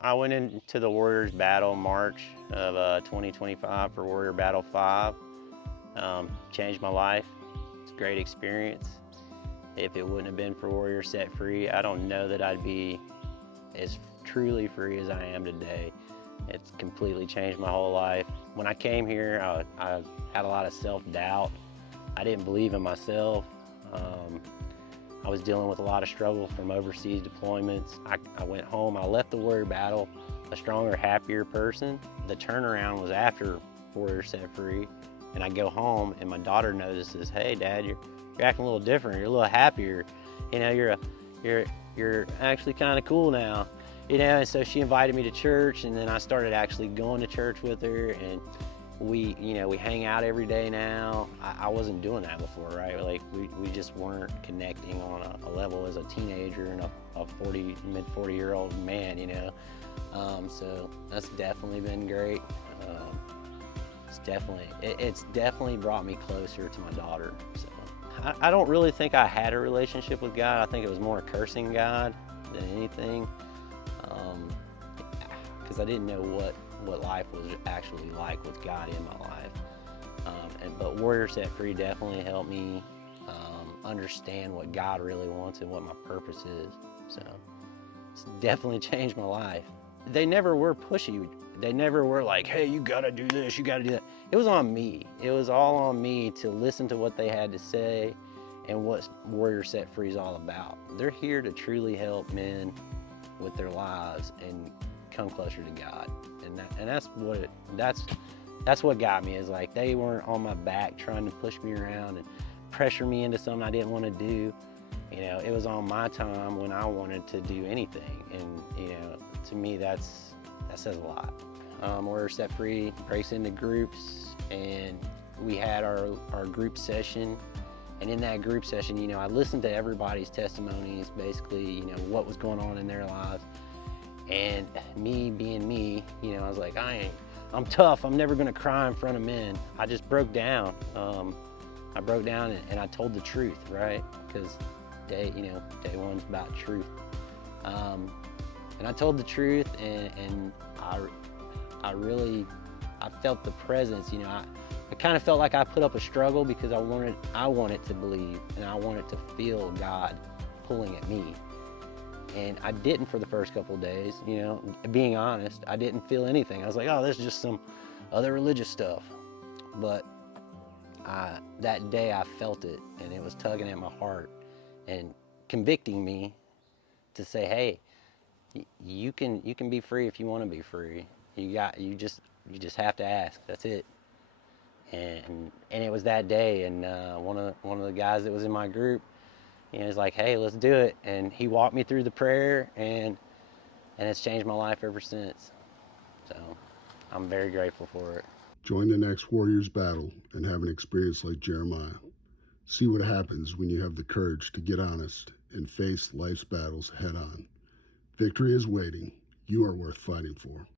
I went into the Warriors Battle March of 2025 for Warrior Battle 5. Changed my life. It's a great experience. If it wouldn't have been for Warrior Set Free, I don't know that I'd be as truly free as I am today. It's completely changed my whole life. When I came here, I had a lot of self-doubt. I didn't believe in myself. I was dealing with a lot of struggle from overseas deployments. I went home, I left the Warrior Battle a stronger, happier person. The turnaround was after Warrior Set Free, and I go home and my daughter notices, hey Dad, you're acting a little different, you're a little happier. You know, you're actually kind of cool now. You know, and so she invited me to church, and then I started actually going to church with her, and we hang out every day now. I wasn't doing that before, right? Like we just weren't connecting on a level as a teenager and a mid 40-year-old man, you know. So that's definitely been great. It's definitely brought me closer to my daughter. So I don't really think I had a relationship with God. I think it was more cursing God than anything, because I didn't know what life was actually like with God in my life. But Warrior Set Free definitely helped me understand what God really wants and what my purpose is. So it's definitely changed my life. They never were pushy. They never were like, hey, you gotta do this, you gotta do that. It was on me. It was all on me to listen to what they had to say and what Warrior Set Free is all about. They're here to truly help men with their lives and come closer to God. And that's what got me, is like they weren't on my back trying to push me around and pressure me into something I didn't want to do. You know, it was on my time when I wanted to do anything. And, you know, to me, that says a lot. Warrior Set Free breaks into groups, and we had our group session. And in that group session, you know, I listened to everybody's testimonies, basically, you know, what was going on in their lives. And me being me, you know, I was like, I'm tough, I'm never gonna cry in front of men. I just broke down. I broke down and I told the truth, right? Because day one's about truth. And I told the truth, and I felt the presence, you know. I kind of felt like I put up a struggle because I wanted to believe, and I wanted to feel God pulling at me. And I didn't for the first couple of days, you know, being honest. I didn't feel anything. I was like, oh, this is just some other religious stuff. But that day I felt it, and it was tugging at my heart and convicting me to say, hey, you can be free if you want to be free. You just have to ask. That's it. And it was that day, and one of the guys that was in my group, he was like, hey, let's do it. And he walked me through the prayer, and it's changed my life ever since. So I'm very grateful for it. Join the next Warriors Battle and have an experience like Jeremiah. See what happens when you have the courage to get honest and face life's battles head on. Victory is waiting. You are worth fighting for.